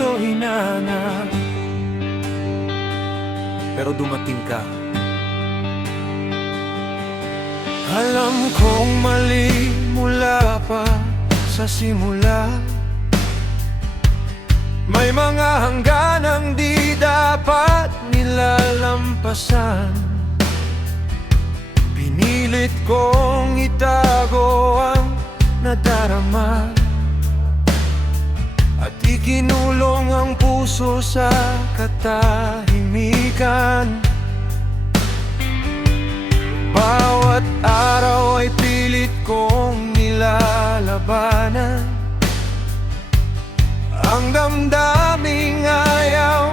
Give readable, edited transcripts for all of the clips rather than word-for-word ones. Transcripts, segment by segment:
ito hinanap, pero dumating ka. Alam kong mali mula pa sa simula. May mga hangganang di dapat nilalampasan. Pinilit kong itago ang nadarama at ikinulong ang puso sa katahimikan. Bawat araw ay pilit kong nilalabanan ang damdaming ayaw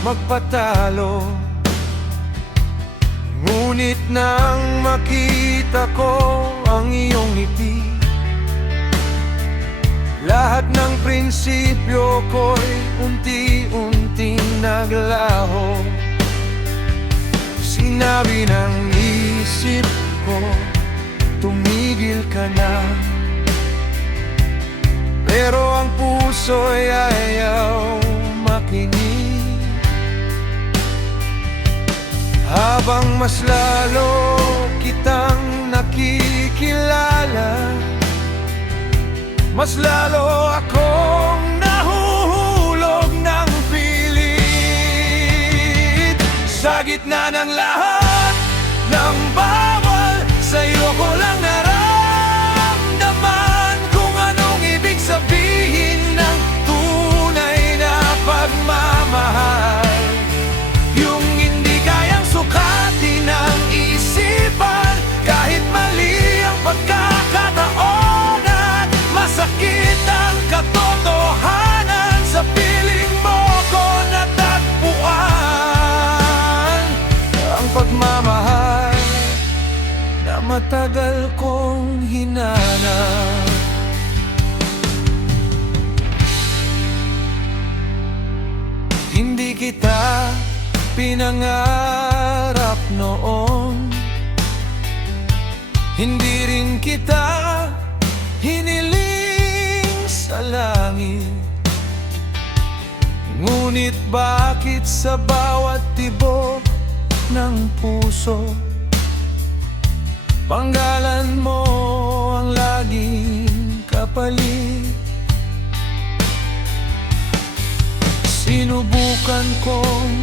magpatalo. Ngunit nang makita ko ang iyong ngiti, lahat ng prinsipyo ko'y unti-unting naglaho. Sinabi ng isip ko, tumigil ka na, pero ang puso'y ayaw makinig. Habang mas lalo kitang nakikilala, mas lalo akong nahuhulog ng pilit. Sa gitna ng lahat ng bawal, sa'yo ko lang naramdaman kung anong ibig sabihin ng tunay na pagmamahal. Yung hindi kayang sukatin ng isipan, kahit mali ang pagkakataon at masakit ang katotohanan, sa piling mo ko natagpuan ang pagmamahal na matagal kong hinanap. Hindi kita pinangarap noon, hindi rin kita hiniling sa langit. Ngunit bakit sa bawat tibok ng puso, panggalan mo ang laging kapalit? Sinubukan kong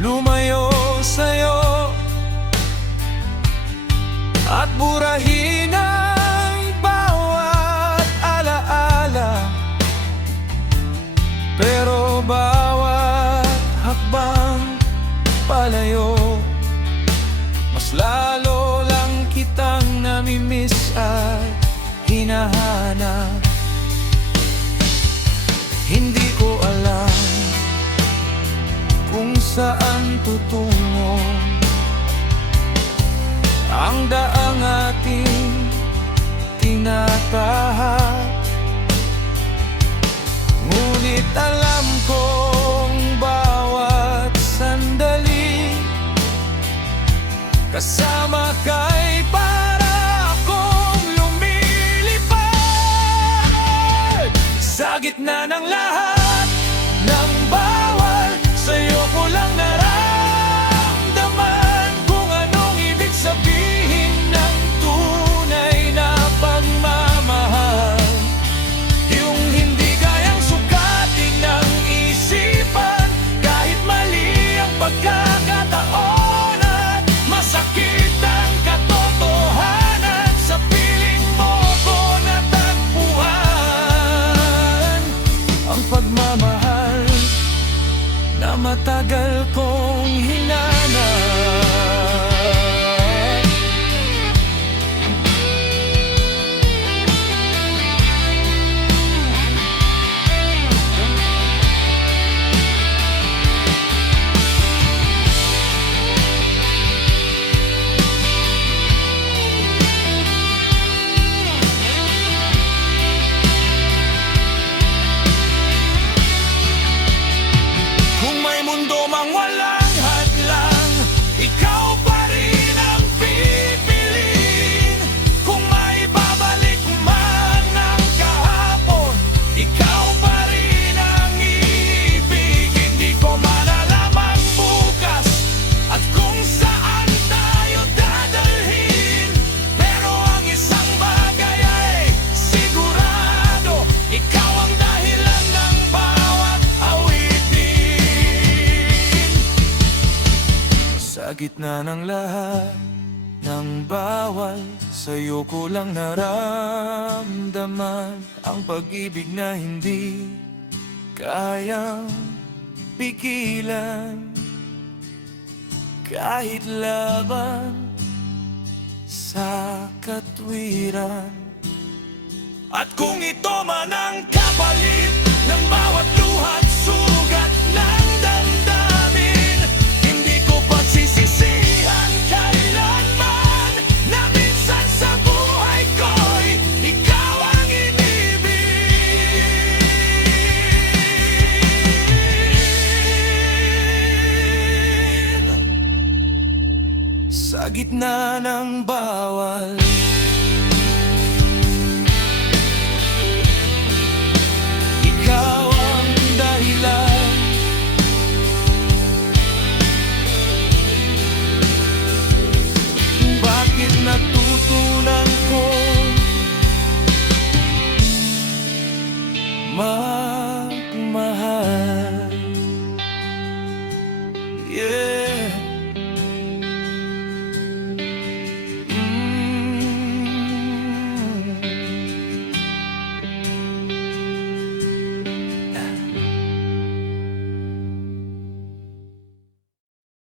lumayo sa'yo at burahin ang bawat alaala, pero bawat hakbang palayo, mas lalo lang kitang namimiss at hinahanap. Hindi ko alam kung saan tutungo ang daang ating tinatahak. Ngunit alam kong bawat sandali kasama ka'y para akong lumilipad. Sa gitna ng lahat ng bawal, sa'yo ko lang naramdaman kung anong ibig sabihin ng tunay na pagmamahal. Yung hindi kayang sukatin ng isipan, kahit mali ang pagkakataon at masakit ang katotohanan, sa piling mo ko natagpuan ang pagmamahal na matagal kong hinanap. Kung may mundo mang wala gitna ng lahat ng bawal, sa'yo ko lang naramdaman ang pag-ibig na hindi kayang pigilan. Kahit laban sa katwiran. At kung ito man ang kapalit ng bawat luha't sugat ng damdamin, hindi ko pagsisisihan kailanman na minsan sa buhay ko'y ikaw ang inibig. Sa gitna ng bawal